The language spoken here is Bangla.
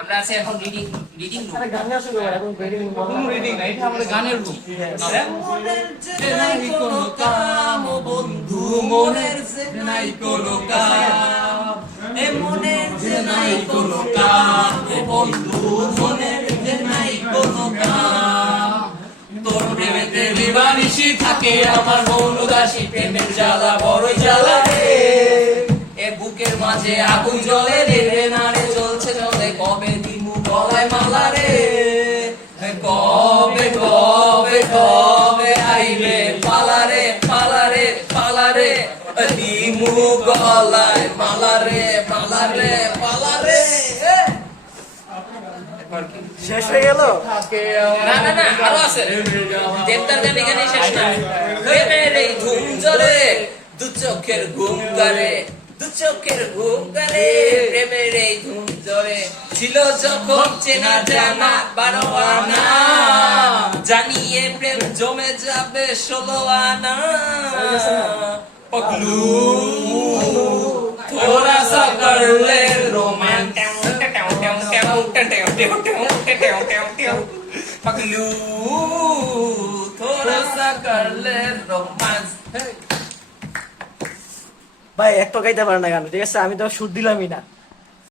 আমরা আছি এখন রিডিং রিডিং রুম। আরে গান শুরু করে এখন রিডিং না, এটা আমাদের গানের রুম। মনের যে নাই কোনো কাম ও বন্ধু, মনের যে নাই কোনো কাম, এ মনের যে নাই কোনো কাম ও বন্ধু, মনের যে নাই কোনো কাম। তোর প্রেমেতে দিবানিশি থাকে আমার মন উদাসী, প্রেমের জ্বালা বড়ই জ্বালা রে। এ বুকের মাঝে আগুন জ্বলে রে না রে, জ্বলছে জ্বলে কবে দিমু গলায় মালা রে। কবে কবে কবে আইবে পালারে পালারে পালারে, দিমু গলায় মালারে মালারে পালারে। শেষ হয়ে গেল? না না না, আরো আছে। দেবতার গান এখানে শেষ না। প্রেমের এই ধুম জ্বলে দু চোখের ঘুম করে, দু চোখের ঘুম করে, প্রেমের এই ধুম জ্বলে ছিল যখন চেনা জানা 12 আনা, জানিয়ে প্রেম জমে যাবে 16 আনা। पगलू थोड़ा सा कर ले रोमांस, पगलू थोड़ा सा कर ले रोमांस। ভাই এক তো গাইতে পারে না গান, ঠিক আছে আমি তো সুর দিলামই না।